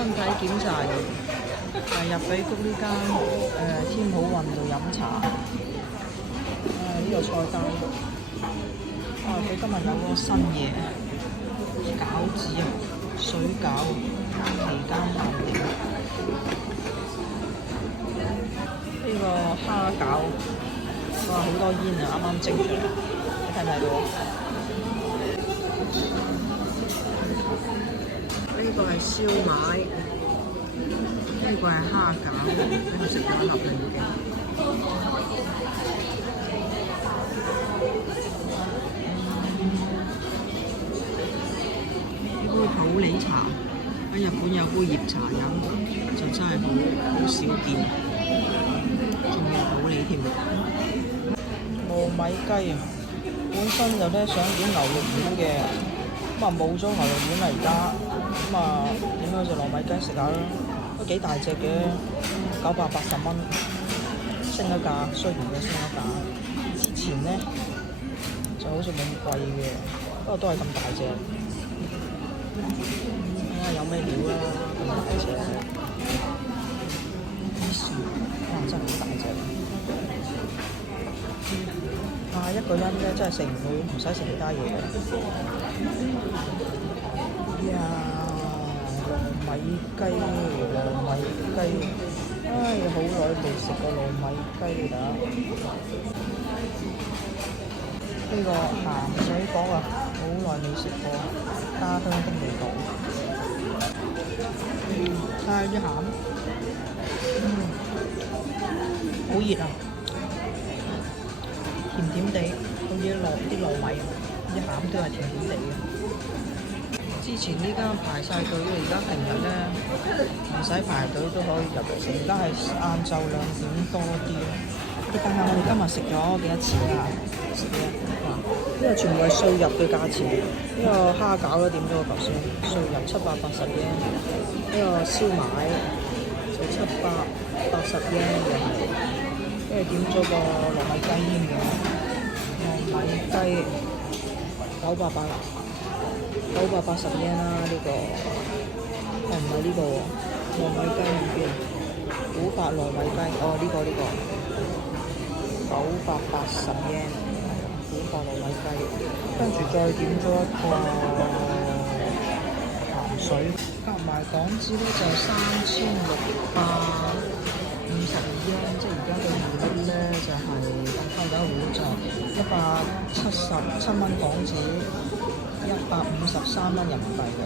身體檢查員，入比谷呢間添好運度飲茶。呢個菜單，佢今日有個新嘢，餃子啊，水餃，期間限定。呢個蝦餃，哇好多煙啊，啱啱蒸出嚟，你睇唔睇到啊？呢個係燒賣，呢個係蝦餃，呢個食咗一粒嚟嘅。呢杯普洱茶喺日本有杯熱茶飲，就真係好少見，仲有普洱添。糯米雞啊，本身就咧想點牛肉丸嘅，咁啊冇咗牛肉丸啦而家，咁啊點咗隻糯米雞食下啦，都幾大隻嘅，980蚊，升咗價，雖然佢升咗價，之前咧就好似冇咁貴嘅，不過都係咁大隻。睇下有咩料啦，咁大隻，哇真係好大隻！一個人咧真係食唔到，唔使食其他嘢嘅。呀，糯米雞，唉，好耐未食過糯米雞啦。呢個鹹水角啊，好耐未食過，家鄉的味道。睇下啲餡，好熱啊！甜甜地，好似啲糯米，啲餡都係甜甜地嘅。之前呢間排晒隊，而家平日咧唔使排隊都可以入嚟食。而家係晏晝2點多啲。你睇下我哋今日食咗幾多錢啊？食嘅，呢個全部係稅入嘅價錢。呢個蝦餃咧點咗個頭先，稅入780yen。呢個燒賣就780yen嘅係。跟住點咗個糯米雞添嘅，糯米雞980yen啦呢個，唔係呢個喎，糯米雞喺邊？古法糯米雞，呢個980yen，古法糯米雞，跟住再點咗一個鹹水，夾埋港紙咧就3652yen，即係而家嘅匯率咧就係而家匯率就177蚊港紙，153蚊人民幣嘅。